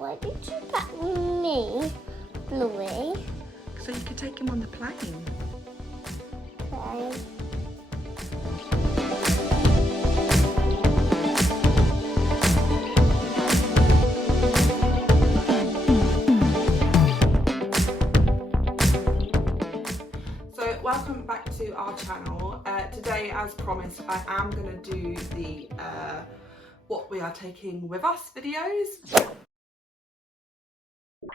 Why did you pack me, Louie? So you could take him on the plane. Okay. Welcome back to our channel. Today, as promised, I am going to do the what we are taking with us videos.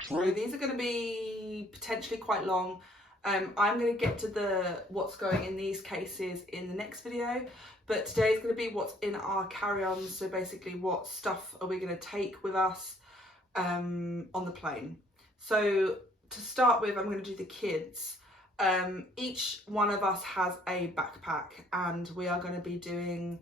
So these are going to be potentially quite long. I'm going to get to the what's going in these cases in the next video, but today is going to be what's in our carry-ons. So basically, what stuff are we going to take with us on the plane? So to start with, I'm going to do the kids. Each one of us has a backpack, and we are going to be doing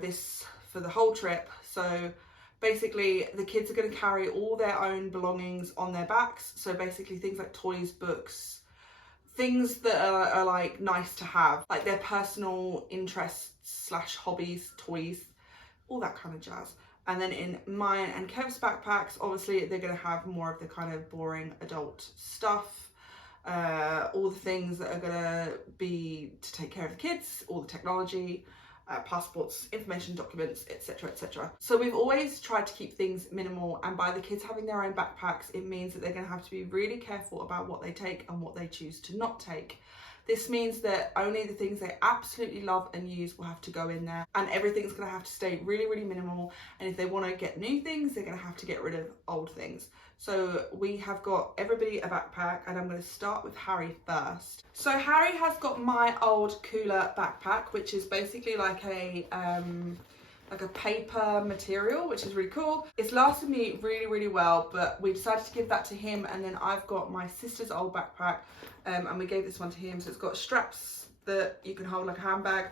this for the whole trip. So basically the kids are going to carry all their own belongings on their backs. So basically things like toys, books, things that are like nice to have, like their personal interests slash hobbies, toys, all that kind of jazz. And then in mine and Kev's backpacks, obviously they're going to have more of the kind of boring adult stuff. All the things that are going to be to take care of the kids, all the technology, passports, information documents, etc, etc. So we've always tried to keep things minimal, and by the kids having their own backpacks, it means that they're going to have to be really careful about what they take and what they choose to not take. This means that only the things they absolutely love and use will have to go in there, and everything's going to have to stay really, really minimal. And if they want to get new things, they're going to have to get rid of old things. So we have got everybody a backpack, and I'm going to start with Harry first. So Harry has got my old cooler backpack, which is basically like a paper material, which is really cool. It's lasted me really, really well, but we decided to give that to him. And then I've got my sister's old backpack, and we gave this one to him. So it's got straps that you can hold like a handbag,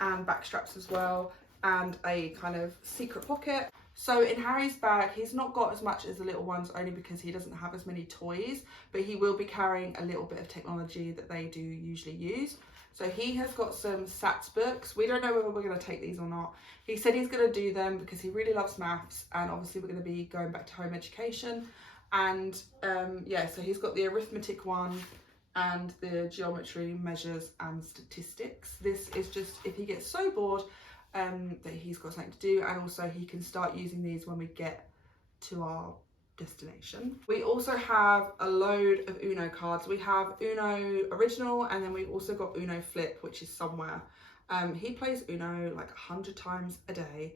and back straps as well, and a kind of secret pocket. So in Harry's bag, he's not got as much as the little ones, only because he doesn't have as many toys, but he will be carrying a little bit of technology that they do usually use. So he has got some SATs books. We don't know whether we're going to take these or not. He said he's going to do them because he really loves maths, and obviously we're going to be going back to home education. And yeah, so he's got the arithmetic one and the geometry, measures and statistics. This is just if he gets so bored that he's got something to do, and also he can start using these when we get to our destination. We also have a load of Uno cards. We have Uno original, and then we've also got Uno flip, which is somewhere. He plays Uno like 100 times a day.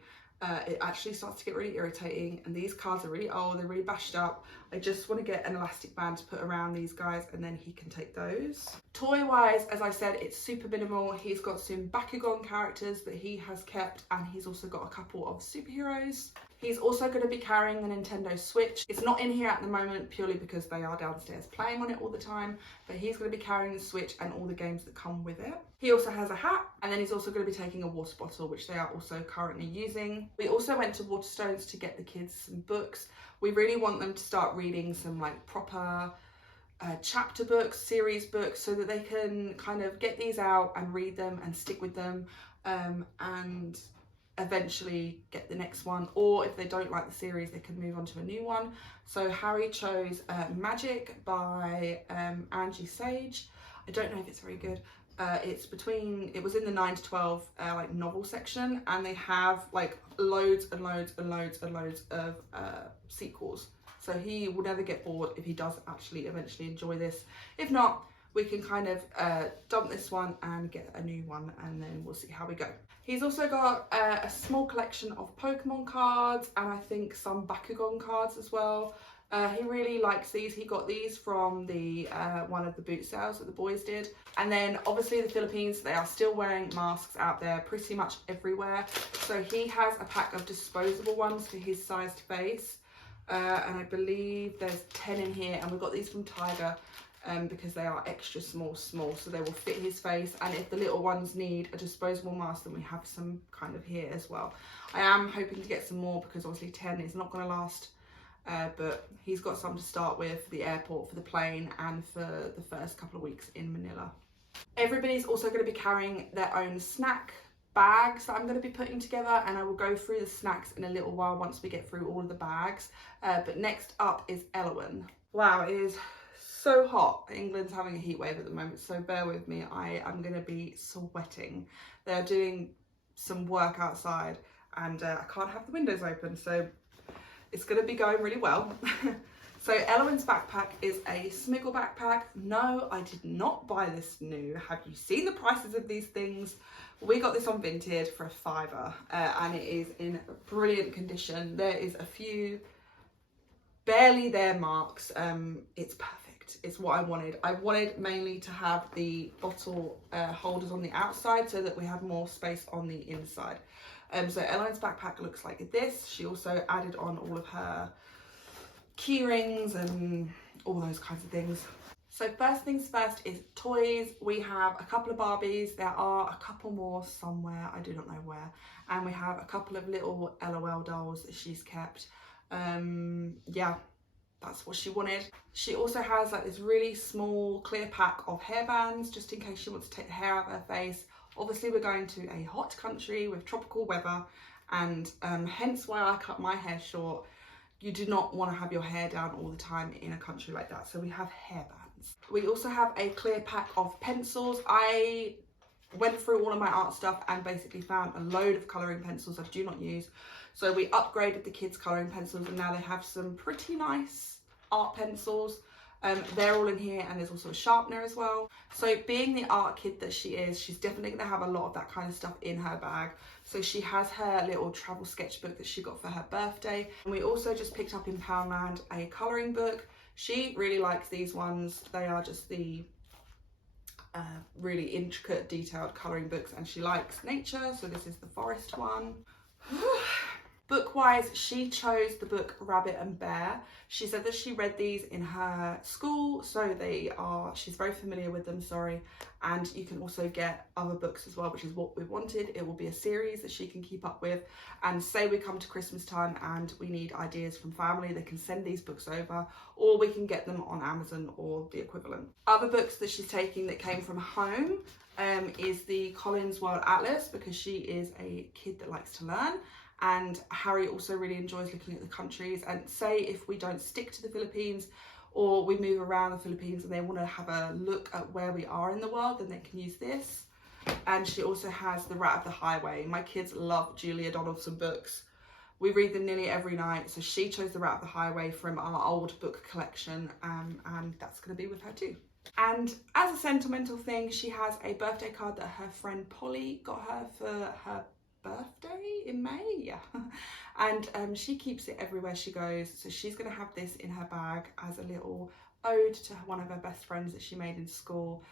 It actually starts to get really irritating, and these cards are really old, they're really bashed up. I just want to get an elastic band to put around these guys, and then he can take those. Toy wise, as I said, it's super minimal. He's got some Bakugan characters that he has kept, and he's also got a couple of superheroes. He's also going to be carrying the Nintendo Switch. It's not in here at the moment purely because they are downstairs playing on it all the time, but he's going to be carrying the Switch and all the games that come with it. He also has a hat, and then he's also going to be taking a water bottle, which they are also currently using. We also went to Waterstones to get the kids some books. We really want them to start reading some like proper chapter books, series books, so that they can kind of get these out and read them and stick with them, and eventually get the next one, or if they don't like the series, they can move on to a new one. So Harry chose Magic by Angie Sage. I don't know if it's very good. It was in the 9 to 12 like novel section, and they have like loads and loads and loads and loads of sequels. So he will never get bored if he does actually eventually enjoy this. If not, we can kind of dump this one and get a new one, and then we'll see how we go. He's also got a small collection of Pokemon cards, and I think some Bakugan cards as well. He really likes these. He got these from the one of the boot sales that the boys did. And then obviously the Philippines, they are still wearing masks out there pretty much everywhere. So he has a pack of disposable ones for his sized face. And I believe there's 10 in here, and we've got these from Tiger. Because they are extra small, so they will fit his face. And if the little ones need a disposable mask, then we have some kind of here as well. I am hoping to get some more, because obviously 10 is not going to last, but he's got some to start with for the airport, for the plane, and for the first couple of weeks in Manila. Everybody's also going to be carrying their own snack bags that I'm going to be putting together, and I will go through the snacks in a little while once we get through all of the bags. But next up is Elowen. Wow, it is so hot. England's having a heat wave at the moment, so bear with me. I am going to be sweating. They're doing some work outside and I can't have the windows open, so it's going to be going really well. So Elowen's backpack is a Smiggle backpack. No, I did not buy this new. Have you seen the prices of these things? We got this on Vinted for a £5 and it is in brilliant condition. There is a few barely there marks. It's perfect. It's what I wanted. I wanted mainly to have the bottle holders on the outside so that we have more space on the inside. So Elowen's backpack looks like this. She also added on all of her key rings and all those kinds of things. So first things first is toys. We have a couple of Barbies. There are a couple more somewhere, I do not know where. And we have a couple of little LOL dolls that she's kept. Yeah, that's what she wanted. She also has like this really small clear pack of hairbands just in case she wants to take the hair out of her face. Obviously we're going to a hot country with tropical weather, and hence why I cut my hair short. You do not want to have your hair down all the time in a country like that, so we have hairbands. We also have a clear pack of pencils. I went through all of my art stuff and basically found a load of colouring pencils I do not use. So we upgraded the kids' colouring pencils and now they have some pretty nice art pencils. They're all in here, and there's also a sharpener as well. So being the art kid that she is, she's definitely going to have a lot of that kind of stuff in her bag. So she has her little travel sketchbook that she got for her birthday. And we also just picked up in Poundland a colouring book. She really likes these ones. They are just the really intricate, detailed colouring books, and she likes nature. So this is the forest one. Book-wise, she chose the book Rabbit and Bear. She said that she read these in her school, so she's very familiar with them, sorry. And you can also get other books as well, which is what we wanted. It will be a series that she can keep up with. And say we come to Christmas time and we need ideas from family, they can send these books over, or we can get them on Amazon or the equivalent. Other books that she's taking that came from home is the Collins World Atlas, because she is a kid that likes to learn. And Harry also really enjoys looking at the countries, and say if we don't stick to the Philippines or we move around the Philippines and they want to have a look at where we are in the world, then they can use this. And she also has The Rat of the Highway. My kids love Julia Donaldson books. We read them nearly every night, so she chose The Rat of the Highway from our old book collection, and that's going to be with her too. And as a sentimental thing, she has a birthday card that her friend Polly got her for her birthday in May, yeah. And she keeps it everywhere she goes, so she's going to have this in her bag as a little ode to one of her best friends that she made in school.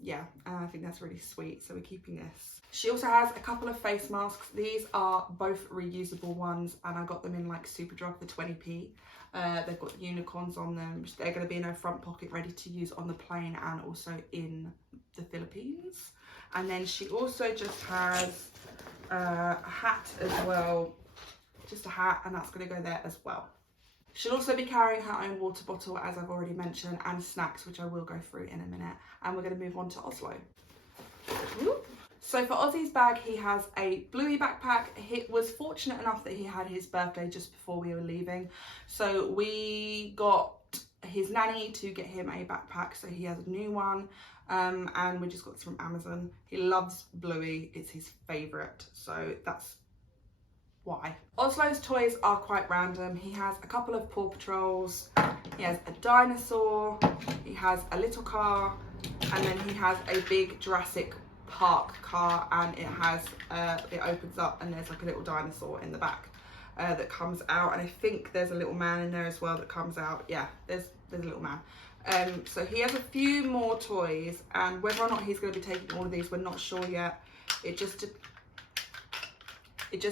Yeah, and I think that's really sweet, so we're keeping this. She also has a couple of face masks. These are both reusable ones, and I got them in like Superdrug for 20p. They've got unicorns on them. They're going to be in her front pocket ready to use on the plane and also in the Philippines. And then she also just has a hat as well, just a hat, and that's going to go there as well. She'll also be carrying her own water bottle, as I've already mentioned, and snacks, which I will go through in a minute. And we're going to move on to Oslo. So for Ozzy's bag, he has a bluey backpack. He was fortunate enough that he had his birthday just before we were leaving. So we got his nanny to get him a backpack, so he has a new one. And we just got this from Amazon. He loves bluey, it's his favourite, so that's why. Oslo's toys are quite random. He has a couple of Paw Patrols, he has a dinosaur, he has a little car, and then he has a big Jurassic Park car, and it has it opens up and there's like a little dinosaur in the back that comes out, and I think there's a little man in there as well that comes out. Yeah, there's a little man. So he has a few more toys, and whether or not he's going to be taking all of these, we're not sure yet. It just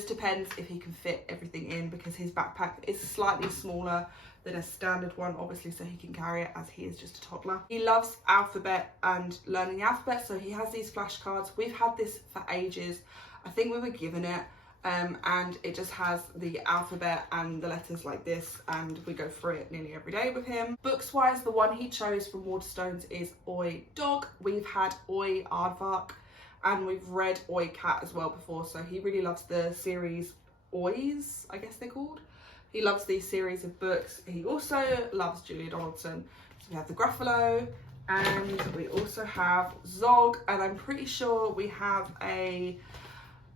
depends if he can fit everything in, because his backpack is slightly smaller than a standard one, obviously, so he can carry it as he is just a toddler. He loves alphabet and learning the alphabet, so he has these flashcards. We've had this for ages. I think we were given it. And it just has the alphabet and the letters like this, and we go through it nearly every day with him. Books wise, the one he chose from Waterstones is Oi Dog. We've had Oi Aardvark, and we've read Oi Cat as well before, so he really loves the series Ois, I guess they're called. He loves these series of books. He also loves Julia Donaldson. So we have the Gruffalo, and we also have Zog, and I'm pretty sure we have a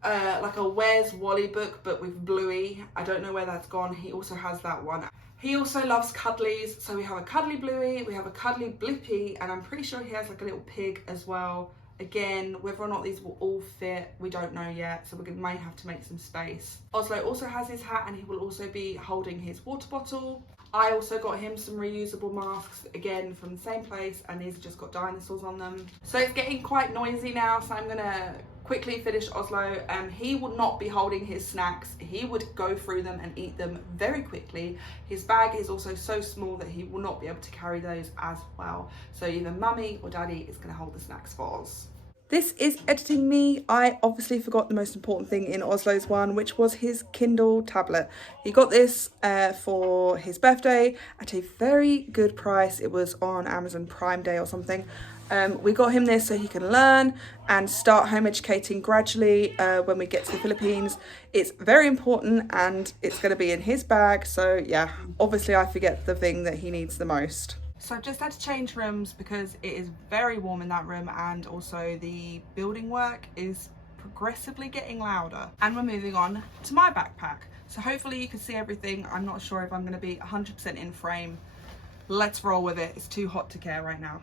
like a Where's Wally book, but with Bluey. I don't know where that's gone. He also has that one. He also loves cuddlies, so we have a cuddly Bluey, we have a cuddly Blippi, and I'm pretty sure he has like a little pig as well. Again, whether or not these will all fit, we don't know yet, so we may have to make some space. Oslo also has his hat, and he will also be holding his water bottle. I also got him some reusable masks, again from the same place, and these have just got dinosaurs on them. So it's getting quite noisy now, so I'm gonna quickly finish Oslo. He would not be holding his snacks. He would go through them and eat them very quickly. His bag is also so small that he will not be able to carry those as well. So either mummy or daddy is going to hold the snacks for us. This is editing me. I obviously forgot the most important thing in Oslo's one, which was his Kindle tablet. He got this for his birthday at a very good price. It was on Amazon Prime Day or something. We got him this so he can learn and start home educating gradually when we get to the Philippines. It's very important, and it's going to be in his bag. So yeah, obviously I forget the thing that he needs the most. So I've just had to change rooms because it is very warm in that room, and also the building work is progressively getting louder. And we're moving on to my backpack. So hopefully you can see everything. I'm not sure if I'm going to be 100% in frame. Let's roll with it. It's too hot to care right now.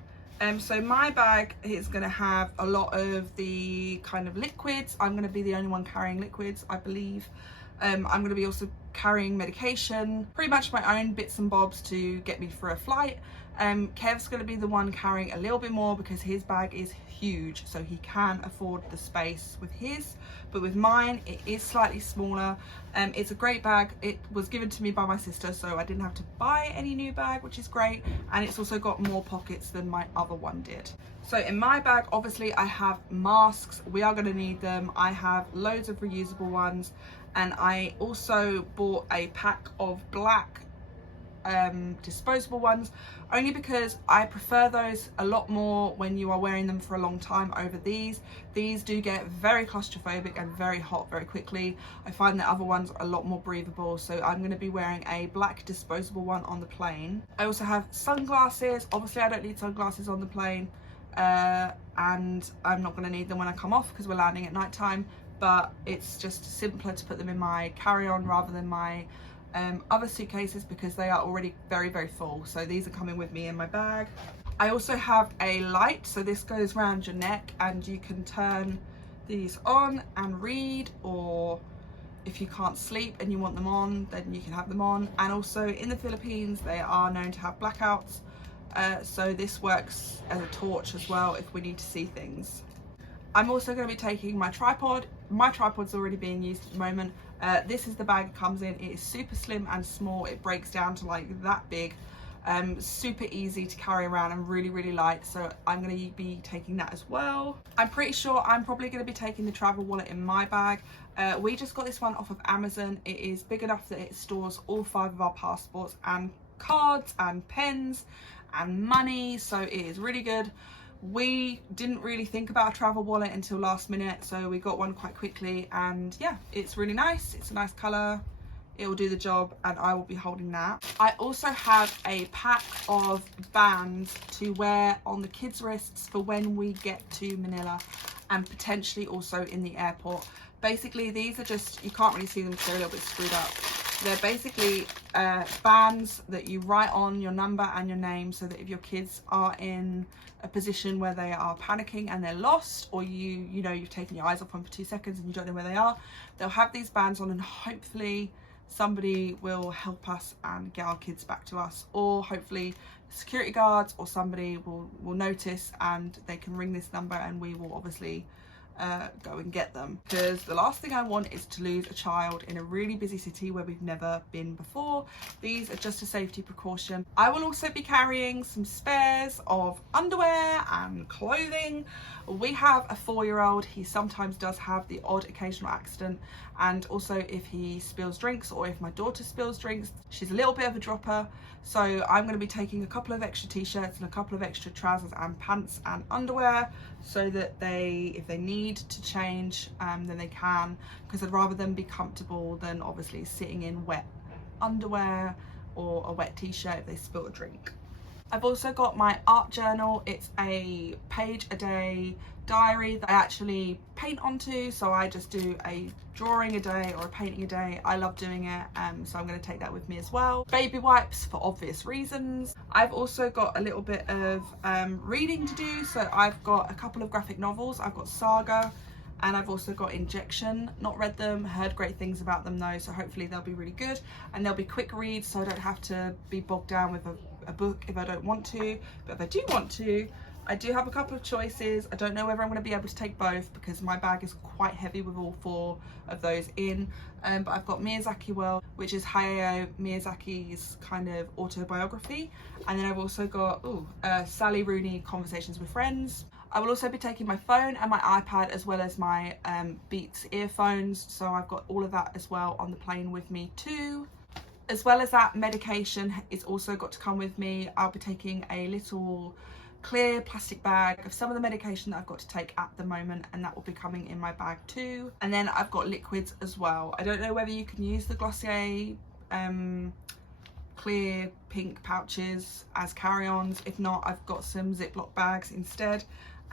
So my bag is going to have a lot of the kind of liquids. I'm going to be the only one carrying liquids, I believe. I'm going to be also carrying medication, pretty much my own bits and bobs to get me through a flight. Kev's going to be the one carrying a little bit more because his bag is huge, so he can afford the space with his, but with mine it is slightly smaller. It's a great bag. It was given to me by my sister, so I didn't have to buy any new bag, which is great, and it's also got more pockets than my other one did. So in my bag, obviously I have masks. We are going to need them. I have loads of reusable ones, and I also bought a pack of black disposable ones, only because I prefer those a lot more when you are wearing them for a long time over these. These do get very claustrophobic and very hot very quickly. I find the other ones are a lot more breathable, so I'm going to be wearing a black disposable one on the plane. I also have sunglasses. Obviously I don't need sunglasses on the plane, and I'm not going to need them when I come off because we're landing at night time, but it's just simpler to put them in my carry-on rather than my other suitcases, because they are already very full. So these are coming with me in my bag. I also have a light, so this goes around your neck and you can turn these on and read, or if you can't sleep and you want them on, then you can have them on. And also in the Philippines they are known to have blackouts, so this works as a torch as well if we need to see things. I'm also going to be taking my tripod. My tripod's already being used at the moment. This is the bag it comes in. It is super slim and small. It breaks down to like that big. Super easy to carry around and really light, so I'm going to be taking that as well. I'm pretty sure I'm probably going to be taking the travel wallet in my bag. We just got this one off of Amazon. It is big enough that it stores all 5 of our passports and cards and pens and money, so it is really good. We didn't really think about a travel wallet until last minute, so we got one quite quickly, and yeah, it's really nice. It's a nice colour, it will do the job, and I will be holding that. I also have a pack of bands to wear on the kids' wrists for when we get to Manila, and potentially also in the airport. Basically these are just, you can't really see them because they're a little bit screwed up. They're basically bands that you write on your number and your name, so that if your kids are in a position where they are panicking and they're lost, or you know you've taken your eyes off them for 2 seconds and you don't know where they are, they'll have these bands on, and hopefully somebody will help us and get our kids back to us, or hopefully security guards or somebody will notice and they can ring this number, and we will obviously go and get them, because the last thing I want is to lose a child in a really busy city where we've never been before. These are just a safety precaution. I will also be carrying some spares of underwear and clothing. We have a 4-year-old. He sometimes does have the odd occasional accident, and also if he spills drinks, or if my daughter spills drinks, she's a little bit of a dropper, so I'm going to be taking a couple of extra t-shirts and a couple of extra trousers and pants and underwear, so that if they need need to change, then they can, because I'd rather them be comfortable than obviously sitting in wet underwear or a wet t-shirt if they spill a drink. I've also got my art journal. It's a page a day diary that I actually paint onto, so I just do a drawing a day or a painting a day. I love doing it, so I'm going to take that with me as well. Baby wipes for obvious reasons. I've also got a little bit of reading to do, so I've got a couple of graphic novels. I've got Saga and I've also got Injection. Not read them, heard great things about them though, so hopefully they'll be really good, and they'll be quick reads, so I don't have to be bogged down with a book if I don't want to. But if I do want to, I do have a couple of choices. I don't know whether I'm going to be able to take both because my bag is quite heavy with all 4 of those in, but I've got Miyazaki World, which is Hayao Miyazaki's kind of autobiography, and then I've also got Sally Rooney Conversations with Friends. I will also be taking my phone and my iPad as well as my Beats earphones, so I've got all of that as well on the plane with me too. As well as that, medication is also got to come with me. I'll be taking a little clear plastic bag of some of the medication that I've got to take at the moment, and that will be coming in my bag too. And then I've got liquids as well. I don't know whether you can use the Glossier clear pink pouches as carry-ons. If not, I've got some Ziploc bags instead,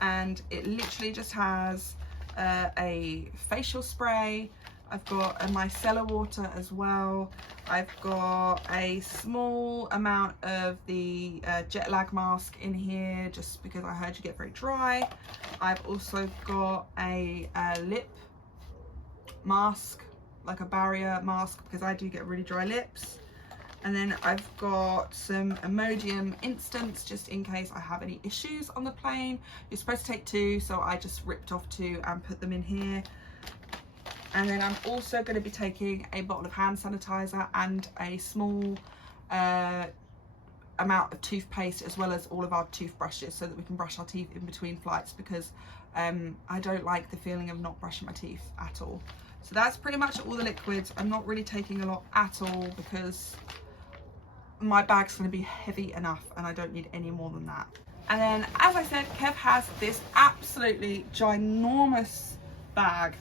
and it literally just has a facial spray. I've got a micellar water as well. I've got a small amount of the jet lag mask in here, just because I heard you get very dry. I've also got a lip mask, like a barrier mask, because I do get really dry lips. And then I've got some Imodium Instants, just in case I have any issues on the plane. You're supposed to take 2, so I just ripped off 2 and put them in here. And then I'm also going to be taking a bottle of hand sanitizer and a small amount of toothpaste, as well as all of our toothbrushes, so that we can brush our teeth in between flights, because I don't like the feeling of not brushing my teeth at all. So that's pretty much all the liquids. I'm not really taking a lot at all because my bag's going to be heavy enough and I don't need any more than that. And then, as I said, Kev has this absolutely ginormous bag.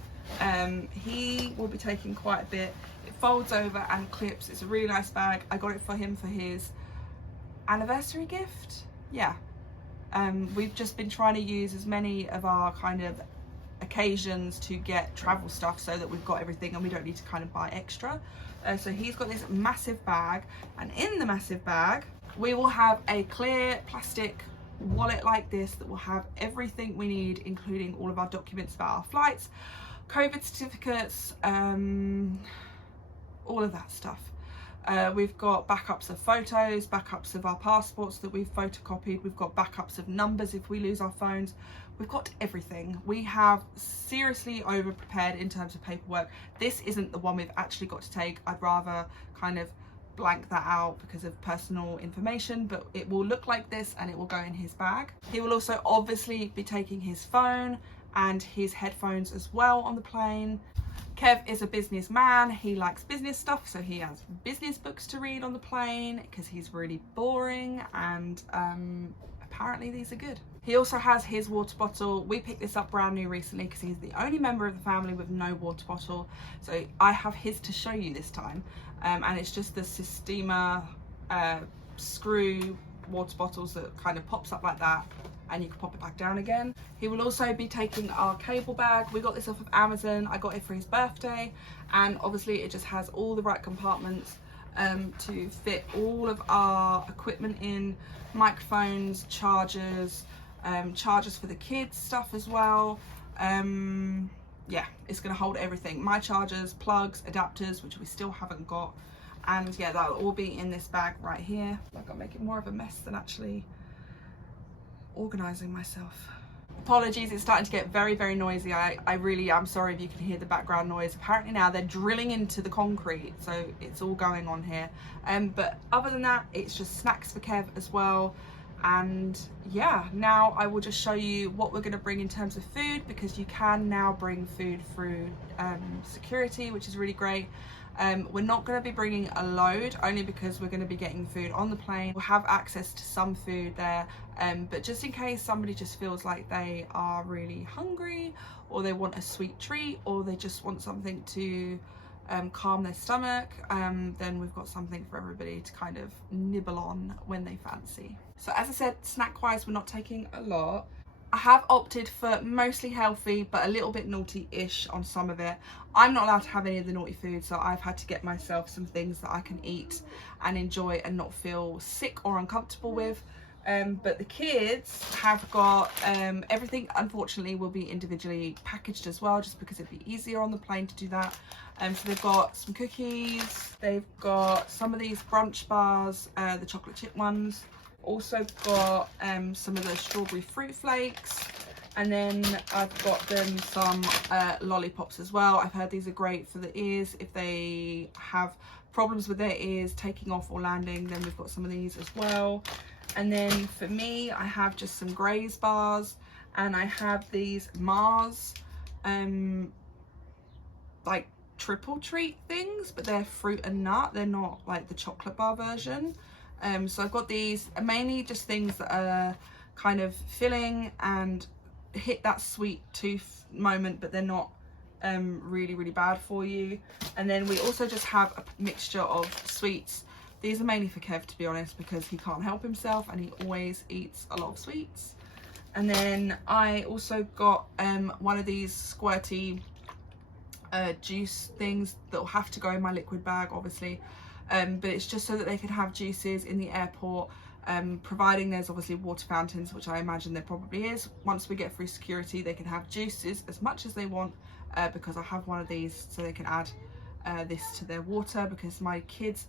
He will be taking quite a bit. It folds over and clips. It's a really nice bag. I got it for him for his anniversary gift. Yeah. We've just been trying to use as many of our kind of occasions to get travel stuff, so that we've got everything and we don't need to kind of buy extra. So he's got this massive bag, and in the massive bag we will have a clear plastic wallet like this that will have everything we need, including all of our documents about our flights, COVID certificates, all of that stuff. We've got backups of photos, backups of our passports that we've photocopied. We've got backups of numbers if we lose our phones. We've got everything. We have seriously over prepared in terms of paperwork. This isn't the one we've actually got to take. I'd rather kind of blank that out because of personal information, but it will look like this and it will go in his bag. He will also obviously be taking his phone and his headphones as well on the plane. Kev is a businessman. He likes business stuff, so he has business books to read on the plane because he's really boring, and apparently these are good. He also has his water bottle. We picked this up brand new recently because he's the only member of the family with no water bottle, so I have his to show you this time, and it's just the Sistema screw water bottles that kind of pops up like that, and you can pop it back down again. He will also be taking our cable bag. We got this off of Amazon. I got it for his birthday, and obviously it just has all the right compartments to fit all of our equipment in, microphones, chargers, chargers for the kids stuff as well. Yeah, it's gonna hold everything. My chargers, plugs, adapters, which we still haven't got, and yeah, that'll all be in this bag right here. Like, I'm making more of a mess than actually organising myself. Apologies, it's starting to get very, very noisy. I really am sorry if you can hear the background noise. Apparently now they're drilling into the concrete, so it's all going on here. But other than that, it's just snacks for Kev as well. And yeah, now I will just show you what we're going to bring in terms of food, because you can now bring food through security, which is really great. We're not going to be bringing a load, only because we're going to be getting food on the plane. We'll have access to some food there, but just in case somebody just feels like they are really hungry, or they want a sweet treat, or they just want something to calm their stomach, then we've got something for everybody to kind of nibble on when they fancy. So as I said, snack wise, we're not taking a lot. I have opted for mostly healthy, but a little bit naughty-ish on some of it. I'm not allowed to have any of the naughty food, so I've had to get myself some things that I can eat and enjoy and not feel sick or uncomfortable with. But the kids have got everything, unfortunately, will be individually packaged as well, just because it'd be easier on the plane to do that. So they've got some cookies, they've got some of these brunch bars, the chocolate chip ones. Also got some of those strawberry fruit flakes, and then I've got them some lollipops as well. I've heard these are great for the ears if they have problems with their ears taking off or landing. Then we've got some of these as well. And then for me, I have just some Graze bars, and I have these Mars like triple treat things, but they're fruit and nut. They're not like the chocolate bar version. So I've got these, mainly just things that are kind of filling and hit that sweet tooth moment, but they're not really bad for you. And then we also just have a mixture of sweets. These are mainly for Kev, to be honest, because he can't help himself and he always eats a lot of sweets. And then I also got one of these squirty juice things that will have to go in my liquid bag, obviously. But it's just so that they can have juices in the airport, providing there's obviously water fountains, which I imagine there probably is. Once we get through security, they can have juices as much as they want, because I have one of these, so they can add this to their water, because my kids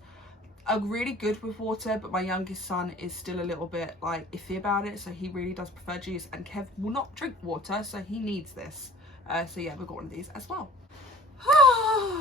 are really good with water, but my youngest son is still a little bit like iffy about it, so he really does prefer juice, and Kev will not drink water, so he needs this. So yeah, we've got one of these as well.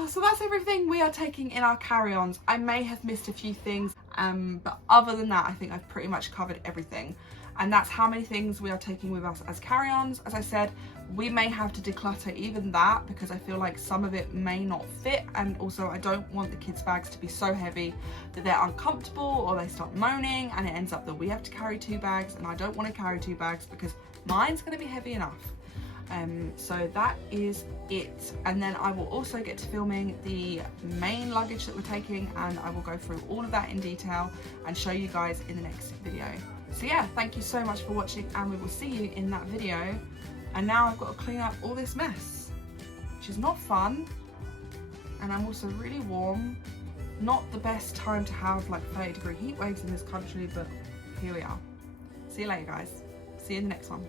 So that's everything we are taking in our carry-ons. I may have missed a few things, but other than that, I think I've pretty much covered everything. And that's how many things we are taking with us as carry-ons. As I said, we may have to declutter even that, because I feel like some of it may not fit, and also I don't want the kids' bags to be so heavy that they're uncomfortable or they start moaning and it ends up that we have to carry 2 bags, and I don't want to carry 2 bags because mine's going to be heavy enough. So that is it, and then I will also get to filming the main luggage that we're taking, and I will go through all of that in detail and show you guys in the next video. So yeah, thank you so much for watching, and we will see you in that video. And now I've got to clean up all this mess, which is not fun, and I'm also really warm. Not the best time to have like 30-degree heat waves in this country, but here we are. See you later, guys. See you in the next one.